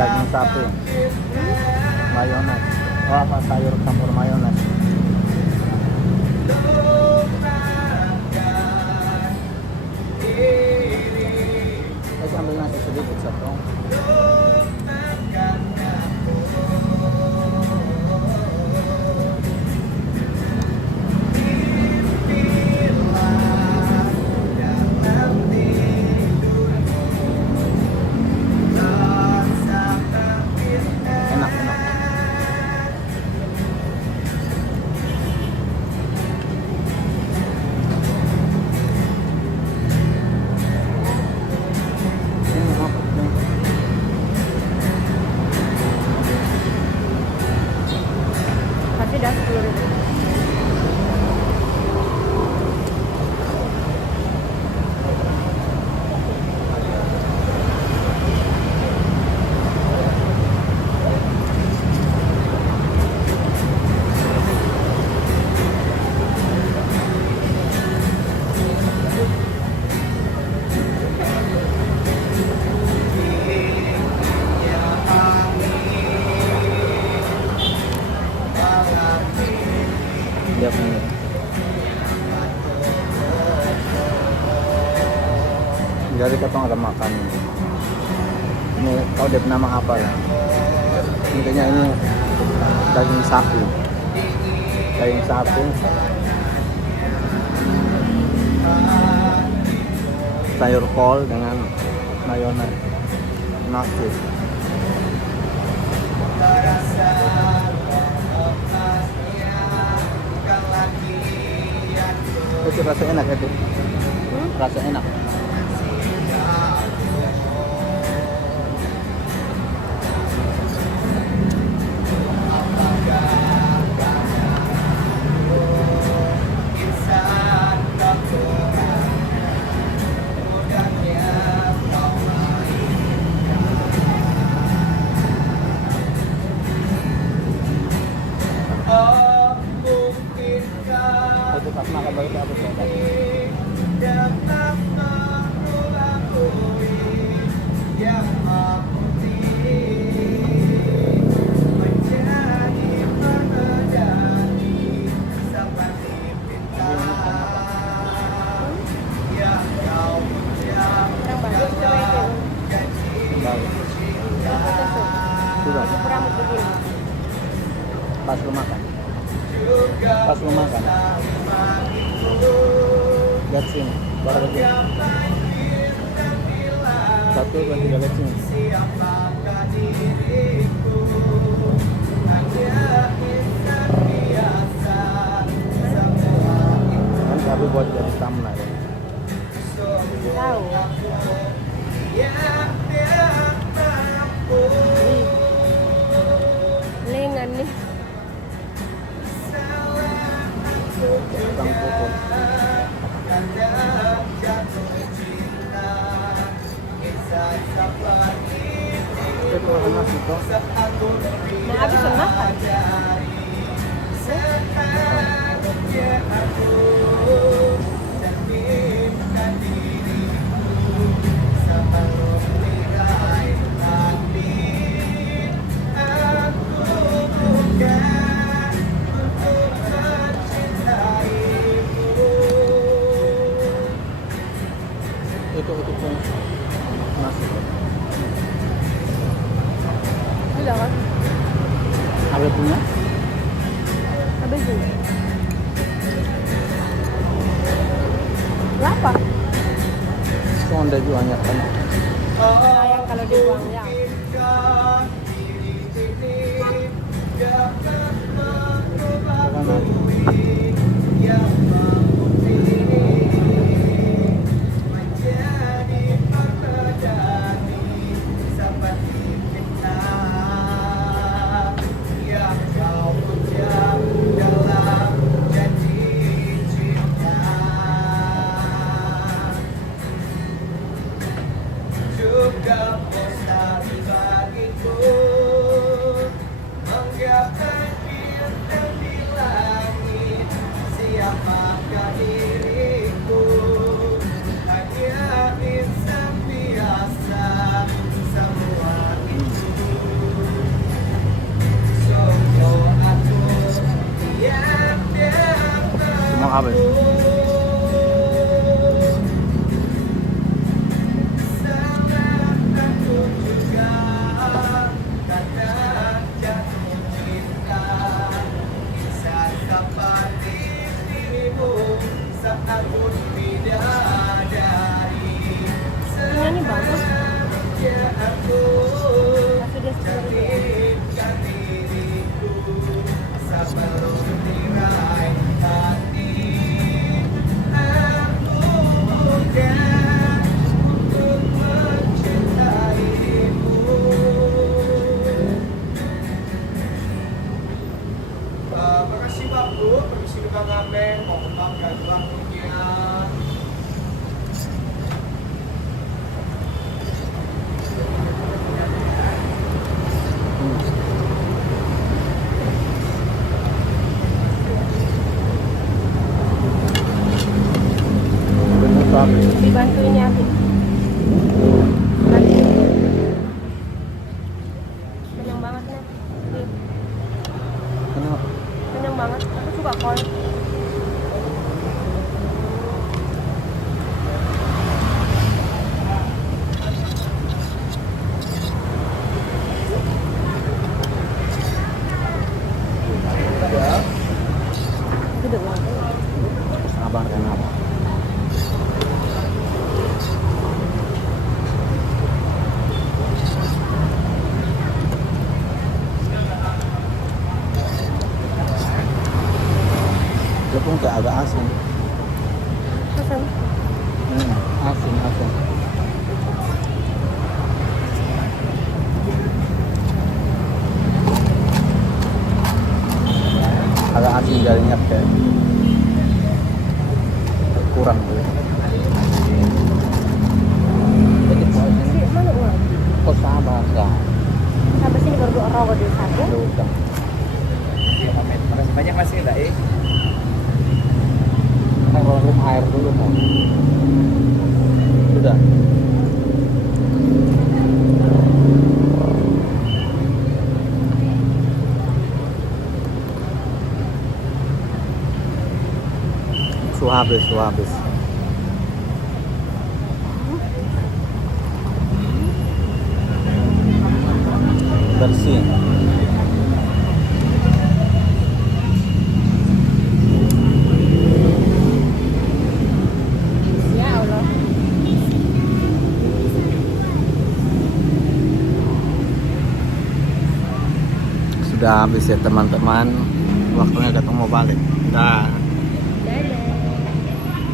daging sapi. Mayonnaise. O apa sayur campur mayonnaise. Saya ambil nasi sedikit satu. Enak, enak. Kasih dah 10.000. Dia punya. Jadi ketong ada makan. Ini kau dia nama apa ya? Intinya ini daging sapi. Daging sapi. Sayur kol dengan mayonnaise. Nasi. Itu rasa enak itu. Rasa enak. Itu pas makan baru aku coba. Yang bagus coba itu. Bagus. Sudah. Rambut begini. Pas lu makan. Pas lu makan. Lihat sini. Baru lagi. Satu, dua, tiga, lihat sini. Kan cabai buat jadi thumbnail. Tahu. Lengan nih. Tukang pupuk. Itu makan nasi kok. Nah, habis makan. Itu pun nasi. Gila kan? Ada punya? Habis ini. Berapa? Sonda jualnya kan. Sayang kalau dibuang ya. Bukan nasi. Makasih Pak Bu, permisi ke Bang Ameng, mau kembang gak waktunya. Bener Pak. Dibantuin ya aku. Bantuin. Kenyang banget nih. Kenapa? Kenyang banget. Aku suka kol. Gede banget. Sabar kenapa? Lepung kayak agak asin. Pesan. Asin. Agak asin jadinya kayak kurang tuh. Jadi Sih, mana uang? kok sabar kak? Sampai sini baru dua orang di satu. Udah. Ya, Mamet. Makasih banyak Mas ya, Mbak. Kita rolling air dulu kan. Sudah. Habis. Bersih. Ya Allah. Sudah habis ya teman-teman. Waktunya ketemu balik. Dah.